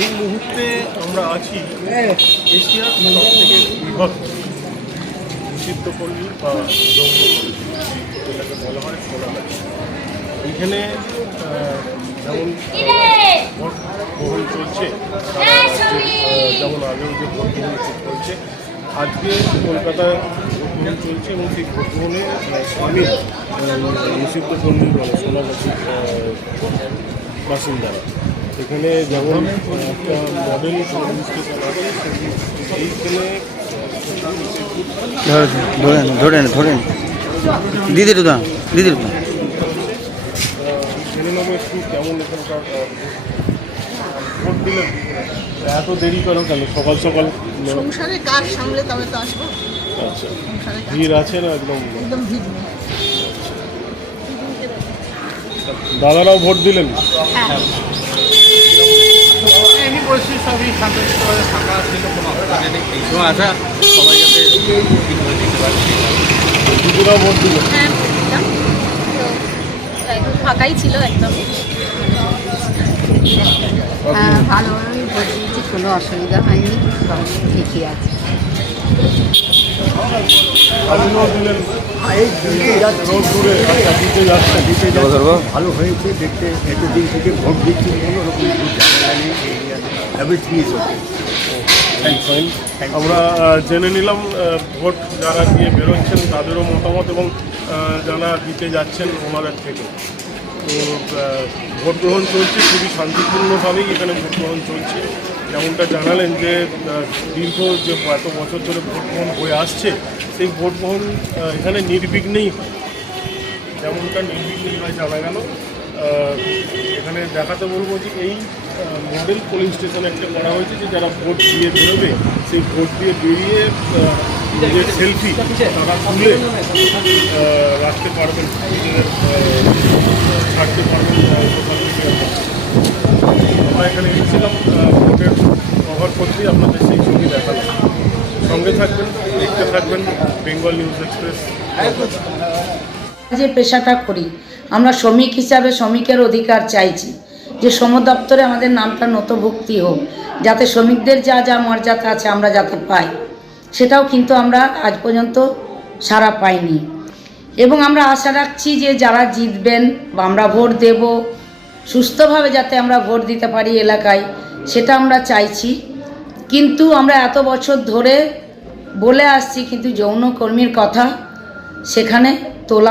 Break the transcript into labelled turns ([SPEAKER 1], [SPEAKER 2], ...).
[SPEAKER 1] এই মুহূর্তে আমরা আছি এশিয়ার সব থেকে বৃহৎ নিষিদ্ধ পল্লী বা জঙ্গল যেটাকে বলা হয় সোনাগাছ এইখানে যেমন ভোট গ্রহণ চলছে যেমন আগেও যে ভোট গ্রহণ চলছে, আজকে কলকাতায় ভোট চলছে এবং সেই ভোট গ্রহণে স্বামী নিষিদ্ধ পল্লী মানে বাসিন্দারা। এখানে যেমন একটা মডেল
[SPEAKER 2] ধরেন ধরেন ধরেন দিদির
[SPEAKER 1] এত দেরি করো কেন? সকাল সকাল মানে,
[SPEAKER 3] সংসারে কাজ সামলে তবে তো আসব।
[SPEAKER 1] আচ্ছা। ভিড় আছে না একদম?
[SPEAKER 3] একদম ভিড় নেই।
[SPEAKER 1] দাদারাও ভোট দিলেন?
[SPEAKER 4] এমনি পরিস্থিতি সবই শান্তশিষ্টভাবে ফাঁকা ছিল কোনো অসুবিধা নেই। এই সময় আসা সবাই যাতে ঠিকভাবে দিতে পারে
[SPEAKER 1] দিদিরাও ভোট
[SPEAKER 5] হ্যাঁ একদম ফাঁকাই ছিল একদম।
[SPEAKER 3] হ্যাঁ ভালোভাবেই কোনো অসুবিধা হয়নি। সব ঠিকই আছে।
[SPEAKER 2] ধরবো
[SPEAKER 6] ভালো হয়েছে দেখতে। এতদিন থেকে ভোট দিচ্ছি কোনো রকম কোনো ঝামেলা নেই এভরিথিং ইজ ওকে
[SPEAKER 1] আমরা জেনে নিলাম ভোট যারা দিয়ে বেরোচ্ছেন তাদেরও মতামত এবং যারা দিতে যাচ্ছেন ওনাদের থেকে। তো ভোট গ্রহণ চলছে খুবই শান্তিপূর্ণভাবেই এখানে ভোট গ্রহণ চলছে। যেমনটা জানালেন যে দীর্ঘ যে এত বছর ধরে ভোট গ্রহণ হয়ে আসছে সেই ভোট গ্রহণ এখানে নির্বিঘ্নেই হয়। যেমনটা নির্বিঘ্নেই হয় জানা গেল। এখানে দেখাতে বলব যে এই মডেল পোলিং স্টেশন একটা করা হয়েছে যে যারা ভোট দিয়ে বেরোবে, সেই ভোট দিয়ে বেরিয়ে নিজের সেলফি তারা তুলে রাখতে পারবেন ছাড়তে পারবেন আমরা এখানে এসেছিলাম ভোটের কভার করতেই আপনাদের সেই ছবি দেখালাম। সঙ্গে থাকবেন, দেখতে থাকবেন, বেঙ্গল নিউজ এক্সপ্রেস।
[SPEAKER 7] যে পেশাটা করি, আমরা শ্রমিক হিসাবে শ্রমিকের অধিকার চাইছি। যে শ্রম দপ্তরে আমাদের নামটা নথিভুক্তি হোক, যাতে শ্রমিকদের যা যা মর্যাদা আছে আমরা যাতে পাই, সেটাও কিন্তু আমরা আজ পর্যন্ত সারা পাইনি। এবং আমরা আশা রাখছি যে যারা জিতবেন বা আমরা ভোট দেব, সুস্থভাবে যাতে আমরা ভোট দিতে পারি এলাকায়, সেটা আমরা চাইছি। কিন্তু আমরা এত বছর ধরে বলে আসছি, কিন্তু যৌনকর্মীর কথা সেখানে তোলা